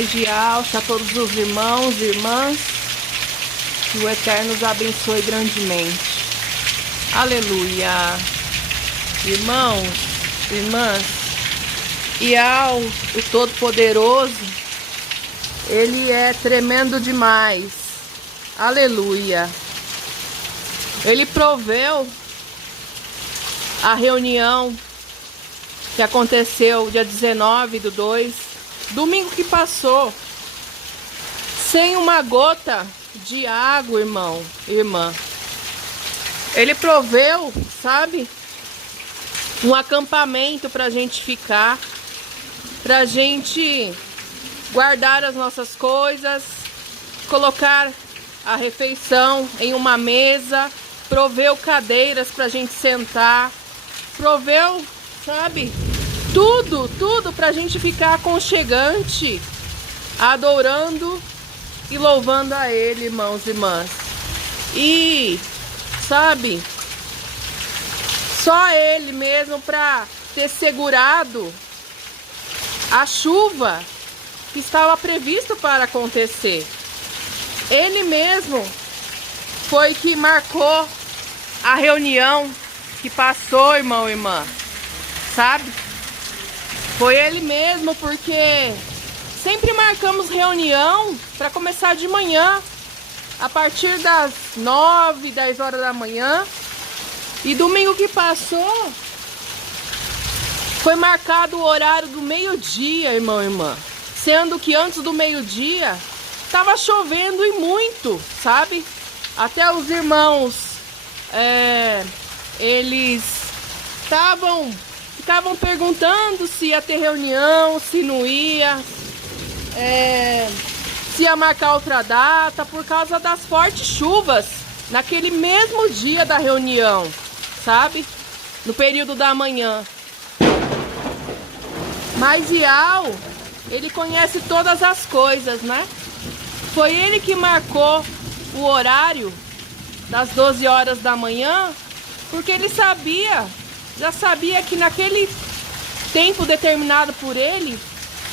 paz de alça a todos os irmãos e irmãs. Que o Eterno os abençoe grandemente. Aleluia. Irmãos, irmãs, o Todo-Poderoso, Ele é tremendo demais. Aleluia. Ele proveu a reunião que aconteceu dia 19/2, domingo que passou, sem uma gota de água, irmão, irmã. Ele proveu, sabe, um acampamento pra gente ficar, pra gente guardar as nossas coisas, colocar a refeição em uma mesa, proveu cadeiras pra gente sentar, proveu, sabe, tudo pra gente ficar aconchegante, adorando e louvando a Ele, irmãos e irmãs. E, sabe, só Ele mesmo pra ter segurado a chuva que estava previsto para acontecer. Ele mesmo foi que marcou a reunião que passou, irmão e irmã, sabe? Foi Ele mesmo, porque sempre marcamos reunião para começar de manhã, a partir das 9, 10 horas da manhã. E domingo que passou, foi marcado o horário do meio-dia, irmão e irmã. Sendo que antes do meio-dia, estava chovendo e muito, sabe? Até os irmãos, eles ficavam perguntando se ia ter reunião, se não ia, se ia marcar outra data, por causa das fortes chuvas naquele mesmo dia da reunião, sabe? No período da manhã. Mas Ial, Ele conhece todas as coisas, né? Foi Ele que marcou o horário das 12 horas da manhã, porque Ele já sabia que naquele tempo determinado por Ele,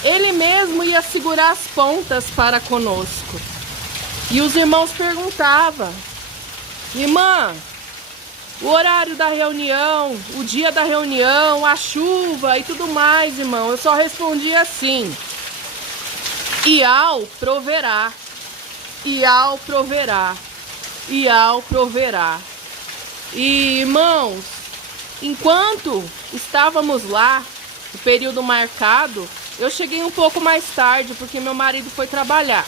Ele mesmo ia segurar as pontas para conosco. E os irmãos perguntavam: irmã, o horário da reunião, o dia da reunião, a chuva e tudo mais, irmão. Eu só respondi assim: Ial proverá, Ial proverá, Ial proverá. E, irmãos, enquanto estávamos lá, no período marcado, eu cheguei um pouco mais tarde, porque meu marido foi trabalhar.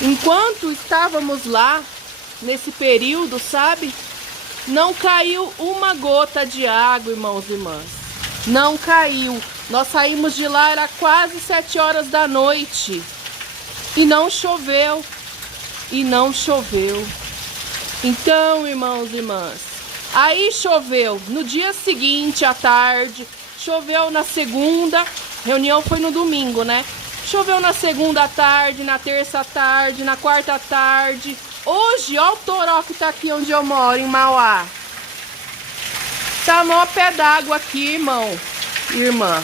Enquanto estávamos lá, nesse período, sabe, não caiu uma gota de água, irmãos e irmãs. Não caiu. Nós saímos de lá, era quase 7 horas da noite. E não choveu. E não choveu. Então, irmãos e irmãs, aí choveu no dia seguinte, à tarde. Choveu na segunda. Reunião foi no domingo, né? Choveu na segunda à tarde, na terça à tarde, na quarta à tarde. Hoje, ó o toró que tá aqui onde eu moro, em Mauá. Tá mó pé d'água aqui, irmão, irmã.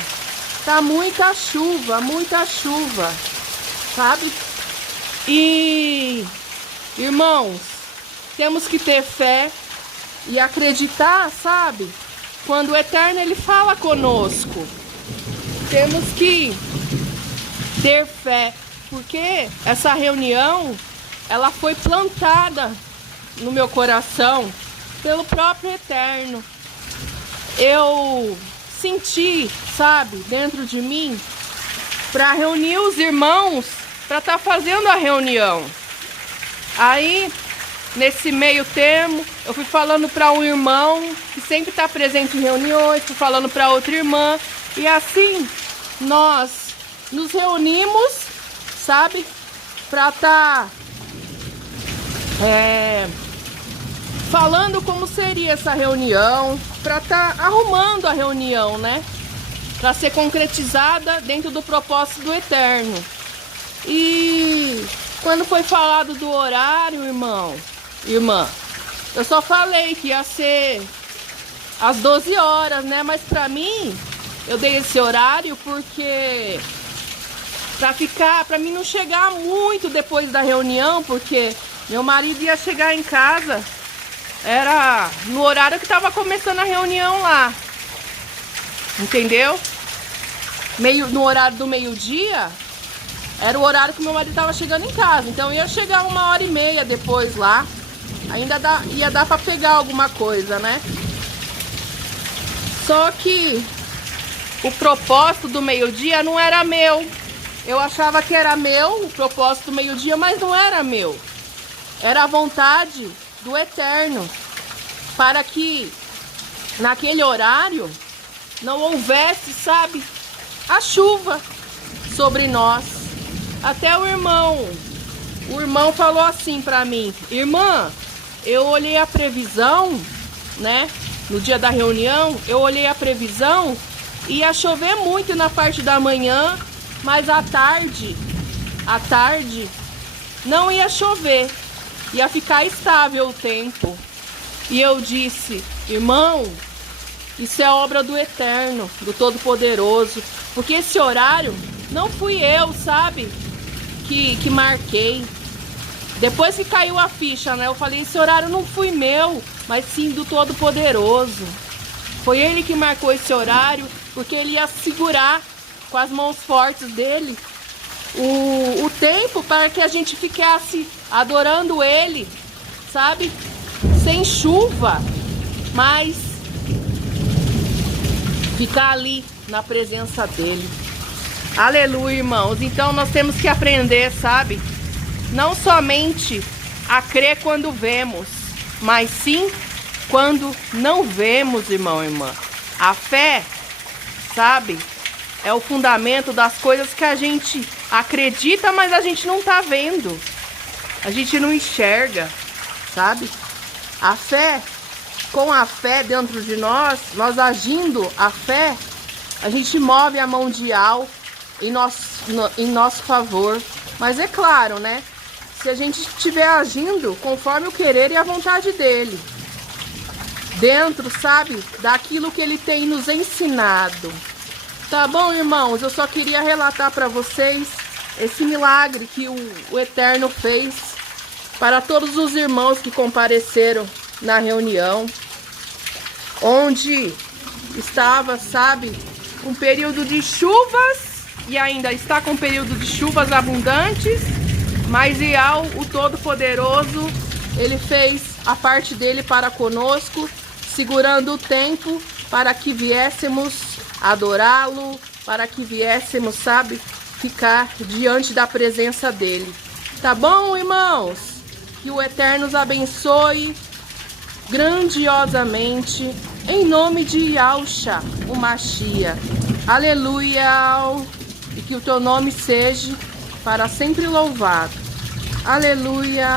Tá muita chuva, sabe? E, irmãos, temos que ter fé e acreditar, sabe? Quando o Eterno, Ele fala conosco. Temos que ter fé, porque essa reunião, ela foi plantada no meu coração pelo próprio Eterno. Eu senti, sabe, dentro de mim, para reunir os irmãos, para estar fazendo a reunião. Aí, nesse meio termo, eu fui falando para um irmão que sempre está presente em reuniões, fui falando para outra irmã, e assim nós nos reunimos, sabe, para estar falando como seria essa reunião, para estar arrumando a reunião, né? Para ser concretizada dentro do propósito do Eterno. E quando foi falado do horário, irmão, irmã, eu só falei que ia ser às 12 horas, né? Mas para mim, eu dei esse horário porque Pra mim não chegar muito depois da reunião, porque meu marido ia chegar em casa, era no horário que tava começando a reunião lá. Entendeu? No horário do meio-dia, era o horário que meu marido tava chegando em casa. Então ia chegar 1h30 depois lá. Ainda ia dar pra pegar alguma coisa, né? Só que o propósito do meio-dia não era meu. Eu achava que era meu, o propósito do meio-dia, mas não era meu. Era a vontade do Eterno, para que naquele horário não houvesse, sabe, a chuva sobre nós. Até o irmão falou assim pra mim: irmã, eu olhei a previsão, né? No dia da reunião, eu olhei a previsão, ia chover muito na parte da manhã, mas à tarde não ia chover, ia ficar estável o tempo. E eu disse: irmão, isso é obra do Eterno, do Todo-Poderoso, porque esse horário não fui eu, sabe, que marquei. Depois que caiu a ficha, né, eu falei: esse horário não fui meu, mas sim do Todo-Poderoso. Foi ele que marcou esse horário, porque ele ia segurar com as mãos fortes dele o tempo para que a gente ficasse adorando ele, sabe? Sem chuva, mas ficar ali na presença dele. Aleluia, irmãos. Então nós temos que aprender, sabe? Não somente a crer quando vemos, mas sim quando não vemos, irmão e irmã. A fé, sabe, é o fundamento das coisas que a gente acredita, mas a gente não tá vendo. A gente não enxerga, sabe? A fé, com a fé dentro de nós agindo a fé, a gente move a mão de Al em nosso favor. Mas é claro, né? Se a gente estiver agindo conforme o querer e a vontade dele, dentro, sabe, daquilo que ele tem nos ensinado. Tá bom, irmãos? Eu só queria relatar para vocês esse milagre que o Eterno fez para todos os irmãos que compareceram na reunião, onde estava, sabe, um período de chuvas, e ainda está com um período de chuvas abundantes, mas Ial, o Todo-Poderoso, ele fez a parte dele para conosco, segurando o tempo para que viéssemos adorá-lo, para que viéssemos, sabe, ficar diante da presença dele. Tá bom, irmãos? Que o Eterno os abençoe grandiosamente, em nome de Yahshua, o Machia. Aleluia! E que o teu nome seja para sempre louvado. Aleluia!